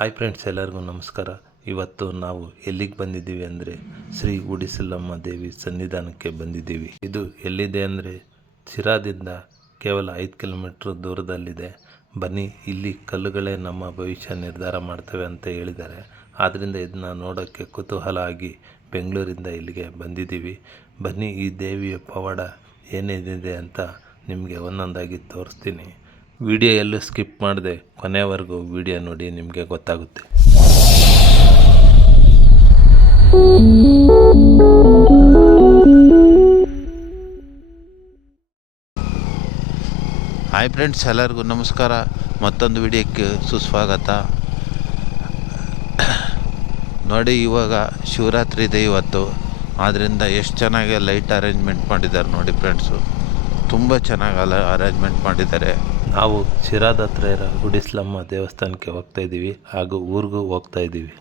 Hi friends, ಎಲ್ಲರಿಗೂ ನಮಸ್ಕಾರ. ಇವತ್ತು ನಾವು ಎಲ್ಲಿಗೆ ಬಂದಿದ್ದೀವಿ ಅಂದರೆ ಶ್ರೀ ಉಡಿಸಲಮ್ಮ ದೇವಿ ಸನ್ನಿಧಾನಕ್ಕೆ ಬಂದಿದ್ದೀವಿ. ಇದು ಎಲ್ಲಿದೆ ಅಂದರೆ ಶಿರಾದಿಂದ ಕೇವಲ ಐದು ಕಿಲೋಮೀಟ್ರ್ ದೂರದಲ್ಲಿದೆ. ಬನ್ನಿ, ಇಲ್ಲಿ ಕಲ್ಲುಗಳೇ ನಮ್ಮ ಭವಿಷ್ಯ ನಿರ್ಧಾರ ಮಾಡ್ತವೆ ಅಂತ ಹೇಳಿದ್ದಾರೆ. ಆದ್ದರಿಂದ ಇದನ್ನ ನೋಡೋಕ್ಕೆ ಕುತೂಹಲ ಆಗಿ ಬೆಂಗಳೂರಿಂದ ಇಲ್ಲಿಗೆ ಬಂದಿದ್ದೀವಿ. ಬನ್ನಿ, ಈ ದೇವಿಯ ಪವಾಡ ಏನೇನಿದೆ ಅಂತ ನಿಮಗೆ ಒಂದೊಂದಾಗಿ ತೋರಿಸ್ತೀನಿ. ವಿಡಿಯೋ ಎಲ್ಲೂ ಸ್ಕಿಪ್ ಮಾಡಿದೆ ಕೊನೆವರೆಗೂ ವಿಡಿಯೋ ನೋಡಿ ನಿಮಗೆ ಗೊತ್ತಾಗುತ್ತೆ. ಹಾಯ್ ಫ್ರೆಂಡ್ಸ್ ಎಲ್ಲರಿಗೂ ನಮಸ್ಕಾರ. ಮತ್ತೊಂದು ವಿಡಿಯೋಕ್ಕೆ ಸುಸ್ವಾಗತ. ನೋಡಿ, ಇವಾಗ ಶಿವರಾತ್ರಿ ಇದೆ ಇವತ್ತು. ಆದ್ದರಿಂದ ಎಷ್ಟು ಚೆನ್ನಾಗಿ ಲೈಟ್ ಅರೇಂಜ್ಮೆಂಟ್ ಮಾಡಿದ್ದಾರೆ ನೋಡಿ ಫ್ರೆಂಡ್ಸು ತುಂಬ ಚೆನ್ನಾಗಿ ಅಲ ಅರೇಂಜ್ಮೆಂಟ್ ಮಾಡಿದ್ದಾರೆ. ನಾವು ಶಿರಾದ ಹತ್ರ ಇರೋ ಗುಡಿಸ್ಲಮ್ಮ ದೇವಸ್ಥಾನಕ್ಕೆ ಹೋಗ್ತಾ ಇದ್ದೀವಿ ಹಾಗೂ ಊರಿಗೂ ಹೋಗ್ತಾ ಇದ್ದೀವಿ.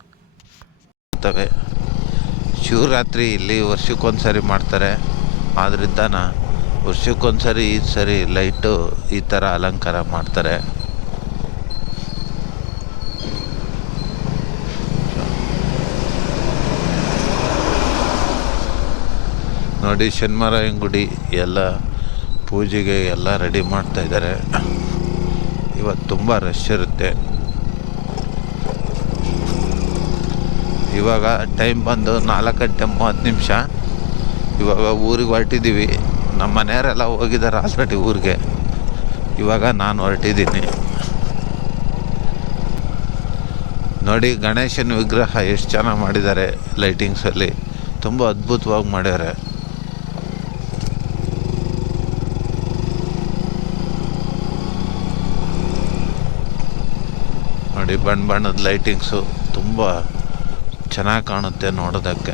ಶಿವರಾತ್ರಿ ಇಲ್ಲಿ ವರ್ಷಕ್ಕೊಂದ್ಸರಿ ಮಾಡ್ತಾರೆ. ಆದ್ದರಿಂದ ವರ್ಷಕ್ಕೊಂದ್ಸರಿ ವರ್ಷಕ್ಕೊಂದು ಸರಿ ಈ ಸರಿ ಲೈಟು ಈ ಥರ ಅಲಂಕಾರ ಮಾಡ್ತಾರೆ. ನೋಡಿ ಶನಿಮರಾಯನ ಗುಡಿ ಎಲ್ಲ ಪೂಜೆಗೆ ಎಲ್ಲ ರೆಡಿ ಮಾಡ್ತಾ ಇದ್ದಾರೆ. ಇವತ್ತು ತುಂಬ ರಶ್ ಇರುತ್ತೆ. ಇವಾಗ ಟೈಮ್ ಬಂದು ನಾಲ್ಕು ಗಂಟೆ ಮೂವತ್ತು ನಿಮಿಷ. ಇವಾಗ ಊರಿಗೆ ಹೊರಟಿದ್ದೀವಿ ನಮ್ಮ ಮನೆಯವರೆಲ್ಲ ಹೋಗಿದ್ದಾರೆ ಆಲ್ರೆಡಿ ಊರಿಗೆ. ಇವಾಗ ನಾನು ಹೊರಟಿದ್ದೀನಿ. ನೋಡಿ ಗಣೇಶನ ವಿಗ್ರಹ ಎಷ್ಟು ಚೆನ್ನಾಗಿ ಮಾಡಿದ್ದಾರೆ ಲೈಟಿಂಗ್ಸಲ್ಲಿ ತುಂಬ ಅದ್ಭುತವಾಗಿ ಮಾಡ್ಯಾರೆ ನೋಡಿ ಬಣ್ಣ ಬಣ್ಣದ ಲೈಟಿಂಗ್ಸು ತುಂಬ ಚೆನ್ನಾಗಿ ಕಾಣುತ್ತೆ ನೋಡೋದಕ್ಕೆ.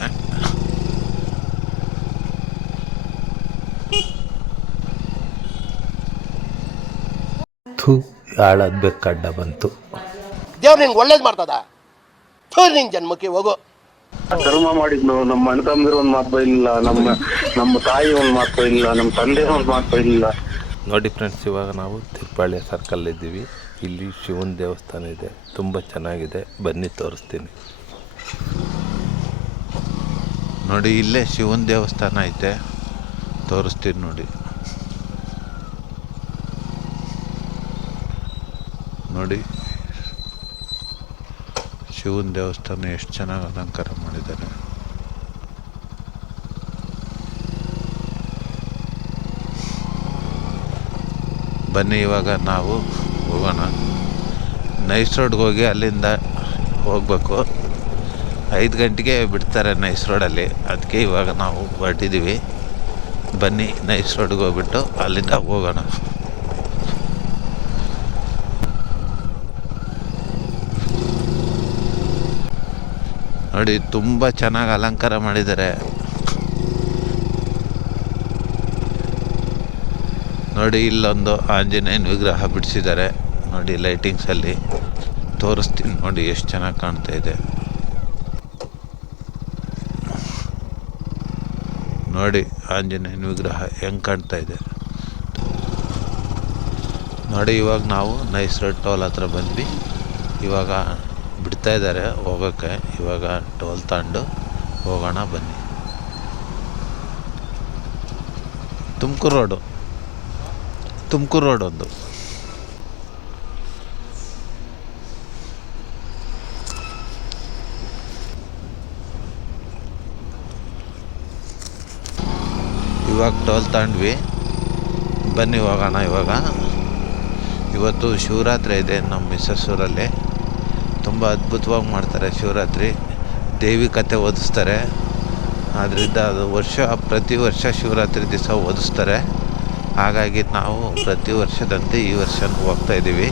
ಥೂ ಹಾಳಾದ ಬೆಕ್ಕಡ್ಡ ಬಂತು. ದೇವ್ರು ನಿಂಗೆ ಒಳ್ಳೇದು ಮಾಡ್ತದ? ಥೂ ನಿಂಗೆ ಜನ್ಮಕ್ಕೆ ಹೋಗು. ಧರ್ಮ ಮಾಡಿದ್ನು ನಮ್ಮ ಅಣ್ಣ ತಮ್ಮಂದಿರು ಒಂದು ಮಾತು ಇಲ್ಲ ನಮ್ಮ ನಮ್ಮ ತಾಯಿ ಒಂದು ಮಾತು ಇಲ್ಲ ನಮ್ಮ ತಂದೆ ಒಂದು ಮಾತು ಇಲ್ಲ ನೋಡಿ ಫ್ರೆಂಡ್ಸ್ ಇವಾಗ ನಾವು ತಿರುಪಾಳ್ಯ ಸರ್ಕಲ್ ಇದ್ದೀವಿ. ಇಲ್ಲಿ ಶಿವನ ದೇವಸ್ಥಾನ ಇದೆ. ತುಂಬ ಚೆನ್ನಾಗಿದೆ. ಬನ್ನಿ, ತೋರಿಸ್ತೀನಿ. ನೋಡಿ, ಇಲ್ಲೇ ಶಿವನ ದೇವಸ್ಥಾನ ಐತೆ. ತೋರಿಸ್ತೀನಿ ನೋಡಿ. ನೋಡಿ. ಶಿವನ ದೇವಸ್ಥಾನ ಎಷ್ಟು ಚೆನ್ನಾಗಿ ಅಲಂಕಾರ ಮಾಡಿದ್ದಾರೆ. ಬನ್ನಿ, ಇವಾಗ ನಾವು ಹೋಗೋಣ. ನೈಸ್ ರೋಡ್ಗೆ ಹೋಗಿ ಅಲ್ಲಿಂದ ಹೋಗಬೇಕು. ಐದು ಗಂಟೆಗೆ ಬಿಡ್ತಾರೆ ನೈಸ್ ರೋಡಲ್ಲಿ ಅದಕ್ಕೆ ಇವಾಗ ನಾವು ಹೊರಟಿದ್ದೀವಿ. ಬನ್ನಿ ನೈಸ್ ರೋಡ್ಗೆ ಹೋಗ್ಬಿಟ್ಟು ಅಲ್ಲಿಂದ ಹೋಗೋಣ. ನೋಡಿ, ತುಂಬ ಚೆನ್ನಾಗಿ ಅಲಂಕಾರ ಮಾಡಿದ್ದಾರೆ. ನೋಡಿ, ಇಲ್ಲೊಂದು ಆಂಜನೇಯನ ವಿಗ್ರಹ ಬಿಡಿಸಿದ್ದಾರೆ. ನೋಡಿ ಲೈಟಿಂಗ್ಸಲ್ಲಿ ತೋರಿಸ್ತೀನಿ ನೋಡಿ, ಎಷ್ಟು ಚೆನ್ನಾಗಿ ಕಾಣ್ತಾ ಇದೆ. ನೋಡಿ, ಆಂಜನೇಯನ ವಿಗ್ರಹ ಹೆಂಗೆ ಕಾಣ್ತಾ ಇದೆ. ನೋಡಿ, ಇವಾಗ ನಾವು ನೈಸ್ ರೋಡ್ ಟೋಲ್ ಹತ್ರ ಬಂದ್ವಿ. ಇವಾಗ ಬಿಡ್ತಾ ಇದ್ದಾರೆ, ಹೋಗೋಕ್ಕೆ. ಇವಾಗ ಟೋಲ್ ತಗೊಂಡು ಹೋಗೋಣ ಬನ್ನಿ. ತುಮಕೂರು ರೋಡು. ತುಮಕೂರು ರೋಡ್ ಒಂದು. ಇವಾಗ ಟೋಲ್ ತಗೊಂಡ್ವಿ ಬನ್ನಿ ಹೋಗೋಣ ಇವಾಗ. ಇವತ್ತು ಶಿವರಾತ್ರಿ ಇದೆ ನಮ್ಮ ಮಿಸ್ಸಸ್ ಊರಲ್ಲಿ. ತುಂಬ ಅದ್ಭುತವಾಗಿ ಮಾಡ್ತಾರೆ ಶಿವರಾತ್ರಿ. ದೇವಿ ಕತೆ ಓದಿಸ್ತಾರೆ. ಆದ್ದರಿಂದ ಅದು ವರ್ಷ, ಪ್ರತಿ ವರ್ಷ ಶಿವರಾತ್ರಿ ದಿವಸ ಓದಿಸ್ತಾರೆ. ಹಾಗಾಗಿ ನಾವು ಪ್ರತಿ ವರ್ಷದಂತೆ ಈ ವರ್ಷ ಹೋಗ್ತಾ ಇದ್ದೀವಿ.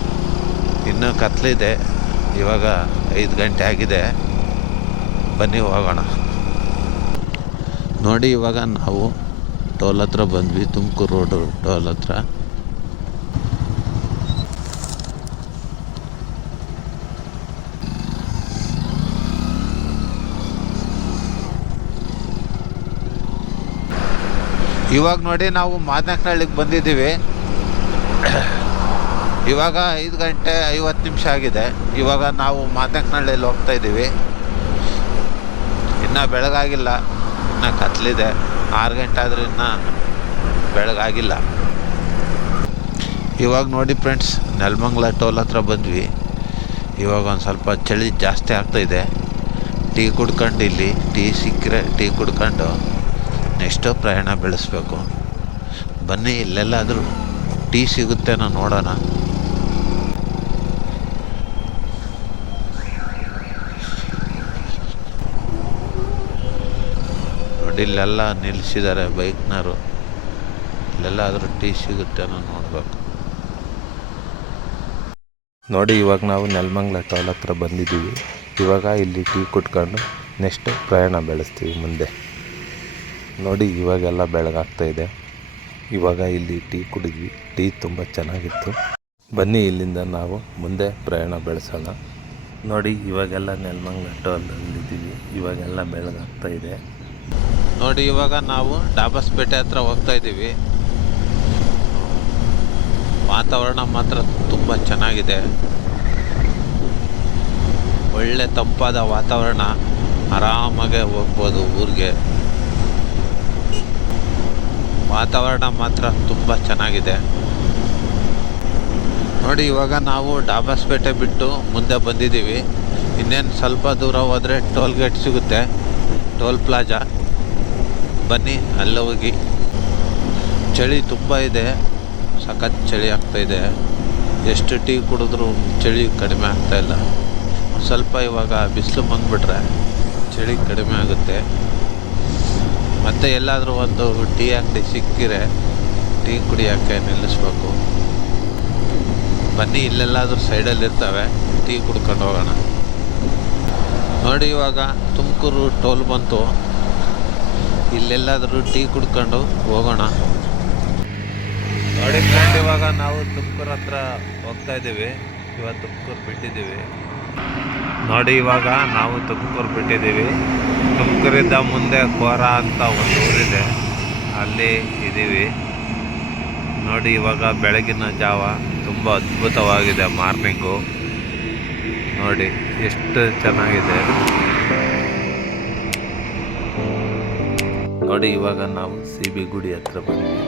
ಇನ್ನೂ ಕತ್ಲಿದೆ. ಇವಾಗ ಐದು ಗಂಟೆ ಆಗಿದೆ. ಬನ್ನಿ ಹೋಗೋಣ. ನೋಡಿ ಇವಾಗ ನಾವು ಟೋಲ್ ಹತ್ರ ಬಂದ್ವಿ. ತುಮಕೂರು ರೋಡು ಟೋಲ್ ಹತ್ರ. ಇವಾಗ ನೋಡಿ ನಾವು ಮಾದನಹಳ್ಳಿಗೆ ಬಂದಿದ್ದೀವಿ. ಇವಾಗ ಐದು ಗಂಟೆ ಐವತ್ತು ನಿಮಿಷ ಆಗಿದೆ. ಇವಾಗ ನಾವು ಮಾದನಹಳ್ಳಿಯಲ್ಲಿ ಹೋಗ್ತಾ ಇದ್ದೀವಿ. ಇನ್ನೂ ಬೆಳಗಾಗಿಲ್ಲ. ಇನ್ನೂ ಕತ್ಲಿದೆ. ಆರು ಗಂಟೆ ಆದರೂ ಇನ್ನೂ ಬೆಳಗಾಗಿಲ್ಲ. ಇವಾಗ ನೋಡಿ ಫ್ರೆಂಡ್ಸ್, ನೆಲಮಂಗ್ಲ ಟೋಲ್ ಹತ್ರ ಬಂದ್ವಿ. ಇವಾಗ ಒಂದು ಸ್ವಲ್ಪ ಚಳಿ ಜಾಸ್ತಿ ಆಗ್ತಾಯಿದೆ ಟೀ ಕುಡ್ಕೊಂಡು ಇಲ್ಲಿ. ಟೀ ಸಿಕ್ಕರೆ, ಟೀ ಕುಡ್ಕೊಂಡು. ನೆಕ್ಸ್ಟು ಪ್ರಯಾಣ ಬೆಳೆಸ್ಬೇಕು. ಬನ್ನಿ, ಇಲ್ಲೆಲ್ಲಾದರೂ ಟೀ ನಾನು ನೋಡೋಣ. ನೋಡಿ, ಇಲ್ಲೆಲ್ಲ ನಿಲ್ಲಿಸಿದ್ದಾರೆ ಬೈಕ್ನವರು. ಇಲ್ಲೆಲ್ಲಾದರೂ ಟೀ ಸಿಗುತ್ತೇನೋ ನೋಡಬೇಕು. ನೋಡಿ, ಇವಾಗ ನಾವು ನೆಲಮಂಗ್ಲ ಟೋಲ್ ಬಂದಿದ್ದೀವಿ. ಇವಾಗ ಇಲ್ಲಿ ಟೀ ಕುಟ್ಕೊಂಡು ನೆಕ್ಸ್ಟ್ ಪ್ರಯಾಣ ಬೆಳೆಸ್ತೀವಿ ಮುಂದೆ. ನೋಡಿ, ಇವಾಗೆಲ್ಲ ಬೆಳಗಾಗ್ತಾ ಇದೆ. ಇವಾಗ ಇಲ್ಲಿ ಟೀ ಕುಡಿದ್ವಿ. ಟೀ ತುಂಬ ಚೆನ್ನಾಗಿತ್ತು. ಬನ್ನಿ, ಇಲ್ಲಿಂದ ನಾವು ಮುಂದೆ ಪ್ರಯಾಣ ಬೆಳೆಸೋಣ. ನೋಡಿ, ಇವಾಗೆಲ್ಲ ನೆಲಮಂಗ್ಲ ಟೋಲಲ್ಲಿದ್ದೀವಿ ಇವಾಗೆಲ್ಲ ಬೆಳಗಾಗ್ತಾ ಇದೆ. ನೋಡಿ, ಇವಾಗ ನಾವು ಡಾಬಸ್ಪೇಟೆ ಹತ್ರ ಹೋಗ್ತಾ ಇದ್ದೀವಿ. ವಾತಾವರಣ ಮಾತ್ರ ತುಂಬ ಚೆನ್ನಾಗಿದೆ. ಒಳ್ಳೆ ತಂಪಾದ ವಾತಾವರಣ. ಆರಾಮಾಗೆ ಹೋಗ್ಬೋದು ಊರಿಗೆ. ವಾತಾವರಣ ಮಾತ್ರ ತುಂಬ ಚೆನ್ನಾಗಿದೆ. ನೋಡಿ, ಇವಾಗ ನಾವು ಡಾಬಾಸ್ಪೇಟೆ ಬಿಟ್ಟು ಮುಂದೆ ಬಂದಿದ್ದೀವಿ. ಇನ್ನೇನು ಸ್ವಲ್ಪ ದೂರ ಹೋದರೆ ಟೋಲ್ ಗೇಟ್ ಸಿಗುತ್ತೆ. Toll plaza. ಬನ್ನಿ, ಅಲ್ಲಿ ಹೋಗಿ. ಚಳಿ ತುಂಬ ಇದೆ. ಸಖತ್ ಚಳಿ ಆಗ್ತಾ ಇದೆ. ಎಷ್ಟು ಟೀ ಕುಡಿದ್ರೂ ಚಳಿ ಕಡಿಮೆ ಆಗ್ತಾಯಿಲ್ಲ ಸ್ವಲ್ಪ ಇವಾಗ ಬಿಸಿಲು ಬಂದುಬಿಟ್ರೆ ಚಳಿ ಕಡಿಮೆ ಆಗುತ್ತೆ. ಮತ್ತೆ ಎಲ್ಲಾದರೂ ಒಂದು ಟೀ ಅಂಗಡಿ ಸಿಕ್ಕಿರೆ ಟೀ ಕುಡಿಯೋಕ್ಕೆ ನಿಲ್ಲಿಸ್ಬೇಕು. ಬನ್ನಿ, ಇಲ್ಲೆಲ್ಲಾದರೂ ಸೈಡಲ್ಲಿ ಇರ್ತವೆ. ಟೀ ಕುಡ್ಕೊಂಡು ಹೋಗೋಣ. ನೋಡಿ, ಇವಾಗ ತುಮಕೂರು ಟೋಲ್ ಬಂತು. ಇಲ್ಲೆಲ್ಲಾದರೂ ಟೀ ಕುಡ್ಕೊಂಡು ಹೋಗೋಣ. ನೋಡಿ ಫ್ರೆಂಡ್ ಇವಾಗ ನಾವು ತುಮಕೂರು ಹತ್ರ ಹೋಗ್ತಾ ಇದ್ದೀವಿ. ಇವಾಗ ತುಮಕೂರು ಬಿಟ್ಟಿದ್ದೀವಿ. ನೋಡಿ ಇವಾಗ ನಾವು ತುಮಕೂರು ಬಿಟ್ಟಿದ್ದೀವಿ. ತುಮಕೂರಿಂದ ಮುಂದೆ ಕೋರ ಅಂತ ಒಂದು ಊರಿದೆ. ಅಲ್ಲಿ ಇದ್ದೀವಿ ನೋಡಿ ಇವಾಗ ಬೆಳಗಿನ ಜಾವ ತುಂಬ ಅದ್ಭುತವಾಗಿದೆ ಮಾರ್ನಿಂಗು. ನೋಡಿ ಎಷ್ಟು ಚೆನ್ನಾಗಿದೆ. ನೋಡಿ ಇವಾಗ ನಾವು ಸಿ ಬಿ ಗುಡಿ ಹತ್ರ ಬಂದ್ವಿ.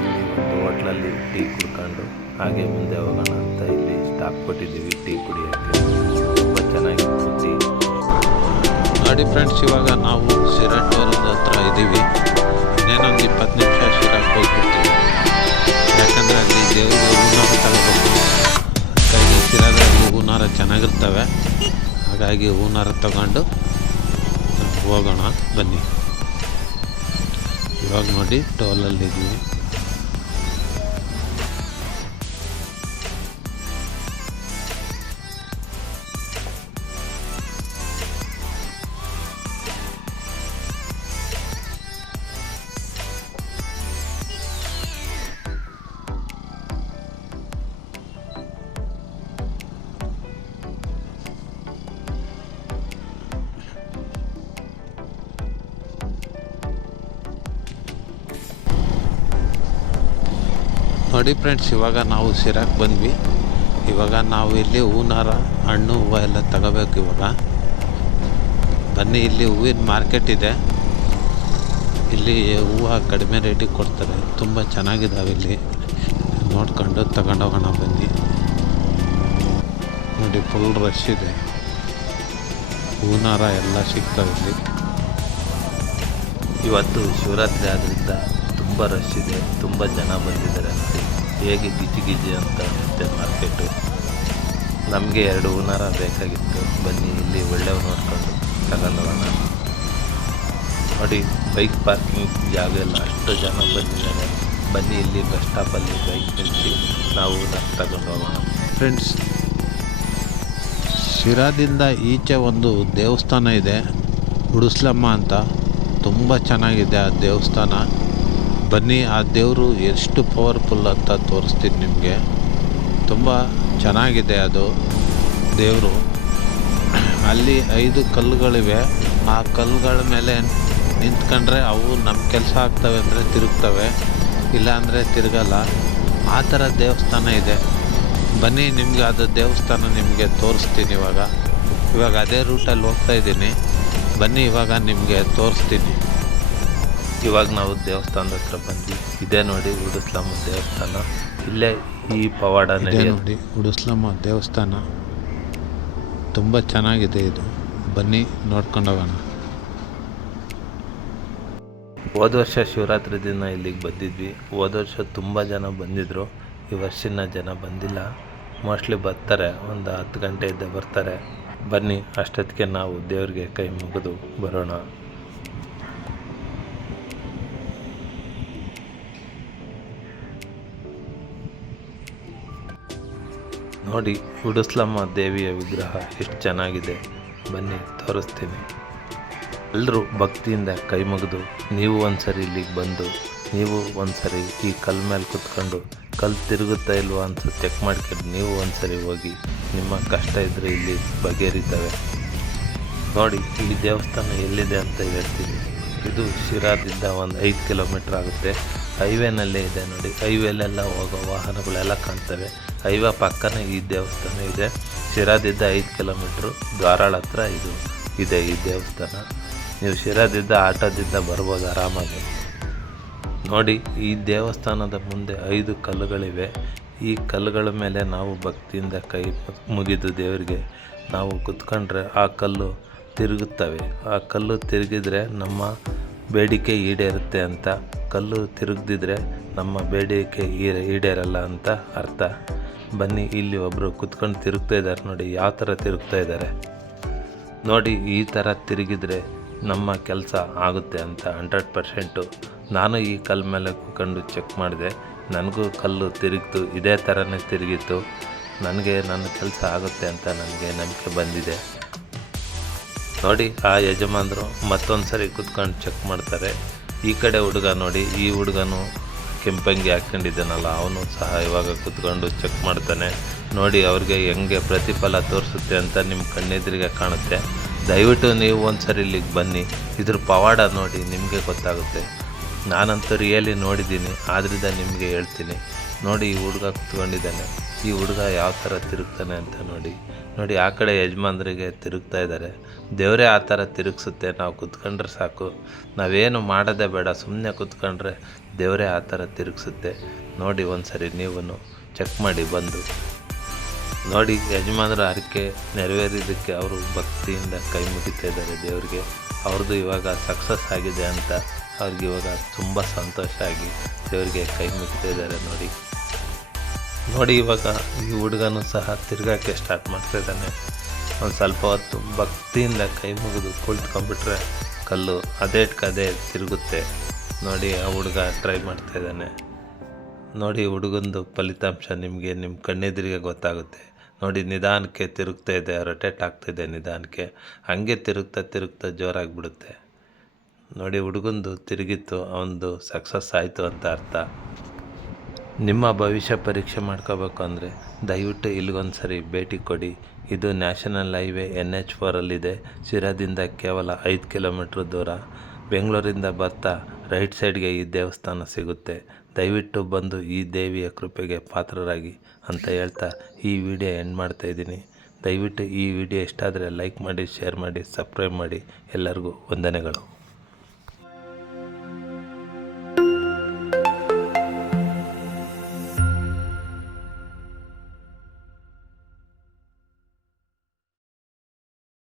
ಇಲ್ಲಿ ಒಂದು ಹೋಟ್ಲಲ್ಲಿ ಟೀ ಕುಡ್ಕೊಂಡು. ಹಾಗೆ ಮುಂದೆ ಹೋಗೋಣ ಅಂತ ಇಲ್ಲಿ ಸ್ಟಾಪ್ ಕೊಟ್ಟಿದ್ದೀವಿ ಟೀ ಕುಡಿಯೋಕ್ಕೆ. ಟೀ ನೋಡಿ ಫ್ರೆಂಡ್ಸ್ ಇವಾಗ ನಾವು ಸಿರಾಟ್ ಟೋಲ್ದ ಹತ್ರ ಇದ್ದೀವಿ ಇನ್ನೇನೊಂದು ಇಪ್ಪತ್ತು ನಿಮಿಷ ಸಿರಾಟ್ ಹೋಗ್ಬಿಡ್ತೀವಿ. ಯಾಕಂದರೆ ಅಲ್ಲಿ ದೇವರಿಗೆ ಹೂನಾರ ತಗೋಬೇಕು. ಹಾಗಾಗಿ ಸಿರಾದಲ್ಲಿ ಹೂನಾರ ಚೆನ್ನಾಗಿರ್ತವೆ. ಹಾಗಾಗಿ ಹೂನಾರ ತಗೊಂಡು ಹೋಗೋಣ, ಬನ್ನಿ. ಇವಾಗ ನೋಡಿ ಟೋಲಲ್ಲಿದ್ದೀವಿ ನೋಡಿ ಫ್ರೆಂಡ್ಸ್ ಇವಾಗ ನಾವು ಸಿರಾಕ್ ಬಂದ್ವಿ. ಇವಾಗ ನಾವು ಇಲ್ಲಿ ಹೂನಾರ, ಹಣ್ಣು, ಹೂವು ಎಲ್ಲ ತಗೋಬೇಕು ಇವಾಗ. ಬನ್ನಿ, ಇಲ್ಲಿ ಹೂವಿನ ಮಾರ್ಕೆಟ್ ಇದೆ. ಇಲ್ಲಿ ಹೂವು ಕಡಿಮೆ ರೇಟಿಗೆ ಕೊಡ್ತಾರೆ. ತುಂಬ ಚೆನ್ನಾಗಿದ್ದಾವೆ ಇಲ್ಲಿ. ನೋಡ್ಕೊಂಡು ತಗೊಂಡೋಗೋಣ ಬನ್ನಿ. ನೋಡಿ ಫುಲ್ ರಶ್ ಇದೆ. ಹೂನಾರ ಎಲ್ಲ ಸಿಗ್ತಾವೆ ಇಲ್ಲಿ. ಇವತ್ತು ಶಿವರಾತ್ರಿ ಆದ್ದರಿಂದ ತುಂಬ ರಶ್ ಇದೆ. ತುಂಬ ಜನ ಬಂದಿದ್ದಾರೆ. ಹೇಗೆ ಗಿಜಿ ಗಿಜಿ ಅಂತ ಅಂತೆ ಮಾರ್ಕೆಟು ನಮಗೆ ಎರಡು ಹೂನಾರ ಬೇಕಾಗಿತ್ತು. ಬನ್ನಿ, ಇಲ್ಲಿ ಒಳ್ಳೆಯವು ನೋಡ್ಕೊಂಡು ತಗೊಂಡೋಗೋಣ ನೋಡಿ ಬೈಕ್ ಪಾರ್ಕಿಂಗ್ ಜಾಗ ಎಲ್ಲ ಅಷ್ಟು ಜನ ಬಂದಿದ್ದಾರೆ. ಬನ್ನಿ, ಇಲ್ಲಿ ಬಸ್ ಸ್ಟಾಪಲ್ಲಿ ಬೈಕ್ ನಿಲ್ಲಿಸಿ ನಾವು ತಗೊಂಡು ಹೋಗೋಣ. ಫ್ರೆಂಡ್ಸ್ ಶಿರಾದಿಂದ ಈಚೆ ಒಂದು ದೇವಸ್ಥಾನ ಇದೆ. ಉಡುಸ್ಲಮ್ಮ ಅಂತ. ತುಂಬ ಚೆನ್ನಾಗಿದೆ ಆ ದೇವಸ್ಥಾನ. ಬನ್ನಿ, ಆ ದೇವರು ಎಷ್ಟು ಪವರ್ಫುಲ್ ಅಂತ ತೋರಿಸ್ತೀನಿ ನಿಮಗೆ. ತುಂಬ ಚೆನ್ನಾಗಿದೆ ಅದು ದೇವರು. ಅಲ್ಲಿ ಐದು ಕಲ್ಲುಗಳಿವೆ. ಆ ಕಲ್ಲುಗಳ ಮೇಲೆ ನಿಂತ್ಕೊಂಡ್ರೆ ಅವು ನಮ್ಮ ಕೆಲಸ ಆಗ್ತವೆ ಅಂದರೆ ತಿರುಗ್ತವೆ. ಇಲ್ಲಾಂದರೆ ತಿರುಗಲ್ಲ. ಆ ಥರ ದೇವಸ್ಥಾನ ಇದೆ. ಬನ್ನಿ, ನಿಮಗೆ ಅದು ದೇವಸ್ಥಾನ ನಿಮಗೆ ತೋರಿಸ್ತೀನಿ ಇವಾಗ. ಇವಾಗ ಅದೇ ರೂಟಲ್ಲಿ ಹೋಗ್ತಾ ಇದ್ದೀನಿ. ಬನ್ನಿ, ಇವಾಗ ನಿಮಗೆ ತೋರಿಸ್ತೀನಿ. ಇವಾಗ ನಾವು ದೇವಸ್ಥಾನದ ಹತ್ರ ಬಂದ್ವಿ. ಇದೇ ನೋಡಿ ಉಡುಸ್ಲಾಮ ದೇವಸ್ಥಾನ. ಇಲ್ಲೇ ಈ ಪವಾಡ ಇದೇ ನೋಡಿ ಉಡುಸ್ಲಮ್ಮ ದೇವಸ್ಥಾನ. ತುಂಬ ಚೆನ್ನಾಗಿದೆ ಇದು. ಬನ್ನಿ ನೋಡ್ಕೊಂಡು ಹೋಗೋಣ. ಹೋದ ವರ್ಷ ಶಿವರಾತ್ರಿ ದಿನ ಇಲ್ಲಿಗೆ ಬಂದಿದ್ವಿ. ಹೋದ ವರ್ಷ ತುಂಬ ಜನ ಬಂದಿದ್ದರು ಈ ವರ್ಷಿನ ಜನ ಬಂದಿಲ್ಲ. ಮೋಸ್ಟ್ಲಿ ಬರ್ತಾರೆ. ಒಂದು ಹತ್ತು ಗಂಟೆ ಇದ್ದ ಬರ್ತಾರೆ. ಬನ್ನಿ ಅಷ್ಟೊತ್ತಿಗೆ ನಾವು ದೇವ್ರಿಗೆ ಕೈ ಮುಗಿದು ಬರೋಣ. ನೋಡಿ ಗುಡಸ್ಲಮ್ಮ ದೇವಿಯ ವಿಗ್ರಹ ಎಷ್ಟು ಚೆನ್ನಾಗಿದೆ. ಬನ್ನಿ, ತೋರಿಸ್ತೀನಿ. ಎಲ್ಲರೂ ಭಕ್ತಿಯಿಂದ ಕೈ ಮುಗಿದು ನೀವು ಒಂದ್ಸರಿ ಇಲ್ಲಿಗೆ ಬಂದು, ನೀವು ಒಂದ್ಸರಿ ಈ ಕಲ್ ಮೇಲೆ ಕುತ್ಕೊಂಡು, ಕಲ್ ತಿರುಗುತ್ತಾ ಇಲ್ವಾ ಅಂತ ಚೆಕ್ ಮಾಡ್ಕೊಂಡು ನೀವು ಒಂದ್ಸರಿ ಹೋಗಿ, ನಿಮ್ಮ ಕಷ್ಟ ಇದ್ದರೆ ಇಲ್ಲಿ ಬಗೆಹರಿತವೆ. ನೋಡಿ, ಈ ದೇವಸ್ಥಾನ ಎಲ್ಲಿದೆ ಅಂತ ಹೇಳ್ತೀನಿ. ಇದು ಶಿರಾದಿಂದ ಒಂದು ಐದು ಕಿಲೋಮೀಟ್ರ್ ಆಗುತ್ತೆ. ಹೈವೇನಲ್ಲೇ ಇದೆ ನೋಡಿ, ಹೈವೇಲೆಲ್ಲ ಹೋಗೋ ವಾಹನಗಳೆಲ್ಲ ಕಾಣ್ತವೆ. ಹೈವೇ ಪಕ್ಕನೇ ಈ ದೇವಸ್ಥಾನ ಇದೆ. ಶಿರಾದಿಂದ ಐದು ಕಿಲೋಮೀಟ್ರು ದ್ವಾರಾಳ ಹತ್ರ ಇದು ಇದೆ ಈ ದೇವಸ್ಥಾನ. ನೀವು ಶಿರಾದಿಂದ ಆಟೋದಿಂದ ಬರ್ಬೋದು ಆರಾಮಾಗಿ. ನೋಡಿ, ಈ ದೇವಸ್ಥಾನದ ಮುಂದೆ ಐದು ಕಲ್ಲುಗಳಿವೆ. ಈ ಕಲ್ಲುಗಳ ಮೇಲೆ ನಾವು ಭಕ್ತಿಯಿಂದ ಕೈ ಮುಗಿದು ದೇವರಿಗೆ ನಾವು ಕುತ್ಕೊಂಡ್ರೆ ಆ ಕಲ್ಲು ತಿರುಗುತ್ತವೆ. ಆ ಕಲ್ಲು ತಿರುಗಿದ್ರೆ ನಮ್ಮ ಬೇಡಿಕೆ ಈಡೇರುತ್ತೆ ಅಂತ, ಕಲ್ಲು ತಿರುಗ್ದಿದ್ರೆ ನಮ್ಮ ಬೇಡಿಕೆ ಈಡೇರಲ್ಲ ಅಂತ ಅರ್ಥ. ಬನ್ನಿ, ಇಲ್ಲಿ ಒಬ್ಬರು ಕುತ್ಕೊಂಡು ತಿರುಗ್ತಾ ಇದ್ದಾರೆ ನೋಡಿ, ಯಾವ ಥರ ತಿರುಗ್ತಾ ಇದ್ದಾರೆ. ನೋಡಿ, ಈ ಥರ ತಿರುಗಿದ್ರೆ ನಮ್ಮ ಕೆಲಸ ಆಗುತ್ತೆ ಅಂತ ಹಂಡ್ರೆಡ್ ಪರ್ಸೆಂಟು. ನಾನು ಈ ಕಲ್ಲು ಮೇಲೆ ಕೂತ್ಕೊಂಡು ಚೆಕ್ ಮಾಡಿದೆ. ನನಗೂ ಕಲ್ಲು ತಿರುಗಿತು ಇದೇ ಥರನೇ ತಿರುಗಿತ್ತು. ನನಗೆ ನನ್ನ ಕೆಲಸ ಆಗುತ್ತೆ ಅಂತ ನನಗೆ ನಂಬಿಕೆ ಬಂದಿದೆ. ನೋಡಿ, ಆ ಯಜಮಾನರು ಮತ್ತೊಂದು ಸರಿ ಕುತ್ಕೊಂಡು ಚೆಕ್ ಮಾಡ್ತಾರೆ. ಈ ಕಡೆ ಹುಡುಗ ನೋಡಿ, ಈ ಹುಡುಗನು ಕೆಂಪಂಗಿ ಹಾಕ್ಕೊಂಡಿದ್ದಾನಲ್ಲ, ಅವನು ಸಹ ಇವಾಗ ಕುತ್ಕೊಂಡು ಚೆಕ್ ಮಾಡ್ತಾನೆ. ನೋಡಿ, ಅವ್ರಿಗೆ ಹೆಂಗೆ ಪ್ರತಿಫಲ ತೋರಿಸುತ್ತೆ ಅಂತ ನಿಮ್ಮ ಕಣ್ಣೆದುರಿಗೆ ಕಾಣುತ್ತೆ. ದಯವಿಟ್ಟು ನೀವು ಒಂದು ಸರಿ ಇಲ್ಲಿಗೆ ಬನ್ನಿ. ಇದ್ರ ಪವಾಡ ನೋಡಿ ನಿಮಗೆ ಗೊತ್ತಾಗುತ್ತೆ. ನಾನಂತೂ ರಿಯಲಿ ನೋಡಿದ್ದೀನಿ ಆದ್ದರಿಂದ ನಿಮಗೆ ಹೇಳ್ತೀನಿ. ನೋಡಿ ಈ ಹುಡುಗ ಕುತ್ಕೊಂಡಿದ್ದಾನೆ. ಈ ಹುಡುಗ ಯಾವ ಥರ ತಿರುಗ್ತಾನೆ ಅಂತ ನೋಡಿ. ನೋಡಿ, ಆ ಕಡೆ ಯಜಮಾನ್ರಿಗೆ ತಿರುಗ್ತಾ ಇದ್ದಾರೆ. ದೇವರೇ ಆ ಥರ ತಿರುಗಿಸುತ್ತೆ. ನಾವು ಕುತ್ಕೊಂಡ್ರೆ ಸಾಕು. ನಾವೇನು ಮಾಡೋದೇ ಬೇಡ. ಸುಮ್ಮನೆ ಕುತ್ಕೊಂಡ್ರೆ ದೇವರೇ ಆ ಥರ ತಿರುಗಿಸುತ್ತೆ. ನೋಡಿ ಒಂದು ಸರಿ ನೀವು ಚೆಕ್ ಮಾಡಿ ಬಂದು. ನೋಡಿ, ಯಜಮಾನರ ಹರಕೆ ನೆರವೇರಿದ್ದಕ್ಕೆ ಅವರು ಭಕ್ತಿಯಿಂದ ಕೈ ಮುಗಿತಾ ಇದ್ದಾರೆ ದೇವರಿಗೆ. ಅವ್ರದ್ದು ಇವಾಗ ಸಕ್ಸಸ್ ಆಗಿದೆ ಅಂತ. ಅವ್ರಿಗೆ ಇವಾಗ ತುಂಬ ಸಂತೋಷ ಆಗಿ ದೇವರಿಗೆ ಕೈ ಮುಗಿತಾ ಇದ್ದಾರೆ ನೋಡಿ. ನೋಡಿ, ಇವಾಗ ಈ ಹುಡುಗನೂ ಸಹ ತಿರ್ಗಾಕೆ ಸ್ಟಾರ್ಟ್ ಮಾಡ್ತಾ ಇದ್ದಾನೆ. ಒಂದು ಸ್ವಲ್ಪ ಹೊತ್ತು ಭಕ್ತಿಯಿಂದ ಕೈ ಮುಗಿದು ಕುಳಿತುಕೊಂಡ್ಬಿಟ್ರೆ ಕಲ್ಲು ಅದೇಟ್ಕದೇ ತಿರುಗುತ್ತೆ. ನೋಡಿ, ಆ ಹುಡುಗ ಟ್ರೈ ಮಾಡ್ತಾ ಇದ್ದಾನೆ. ನೋಡಿ, ಹುಡುಗಂದು ಫಲಿತಾಂಶ ನಿಮಗೆ ನಿಮ್ಮ ಕಣ್ಣೆದುರಿಗೆ ಗೊತ್ತಾಗುತ್ತೆ. ನೋಡಿ, ನಿಧಾನಕ್ಕೆ ತಿರುಗ್ತಾ ಇದೆ, ರೊಟೇಟ್ ಆಗ್ತಾಯಿದೆ ನಿಧಾನಕ್ಕೆ. ಹಂಗೆ ತಿರುಗ್ತಾ ತಿರುಗ್ತಾ ಜೋರಾಗಿಬಿಡುತ್ತೆ. ನೋಡಿ, ಹುಡುಗಂದು ತಿರುಗಿತ್ತು ಅವನದು ಸಕ್ಸಸ್ ಆಯಿತು ಅಂತ ಅರ್ಥ. ನಿಮ್ಮ ಭವಿಷ್ಯ ಪರೀಕ್ಷೆ ಮಾಡ್ಕೋಬೇಕು ಅಂದರೆ ದಯವಿಟ್ಟು ಇಲ್ಲಿಗೊಂದ್ಸರಿ ಭೇಟಿ ಕೊಡಿ. ಇದು ನ್ಯಾಷನಲ್ ಹೈವೇ ಎನ್ ಎಚ್ ಫೋರಲ್ಲಿದೆ. ಶಿರಾದಿಂದ ಕೇವಲ ಐದು ಕಿಲೋಮೀಟ್ರ್ ದೂರ. ಬೆಂಗಳೂರಿಂದ ಬರ್ತಾ ರೈಟ್ ಸೈಡ್ಗೆ ಈ ದೇವಸ್ಥಾನ ಸಿಗುತ್ತೆ. ದಯವಿಟ್ಟು ಬಂದು ಈ ದೇವಿಯ ಕೃಪೆಗೆ ಪಾತ್ರರಾಗಿ ಅಂತ ಹೇಳ್ತಾ ಈ ವಿಡಿಯೋ ಎಂಡ್ ಮಾಡ್ತಾಯಿದ್ದೀನಿ ದಯವಿಟ್ಟು ಈ ವಿಡಿಯೋ ಇಷ್ಟ ಆದರೆ ಲೈಕ್ ಮಾಡಿ, ಶೇರ್ ಮಾಡಿ, ಸಬ್ಸ್ಕ್ರೈಬ್ ಮಾಡಿ. ಎಲ್ಲರಿಗೂ ವಂದನೆಗಳು.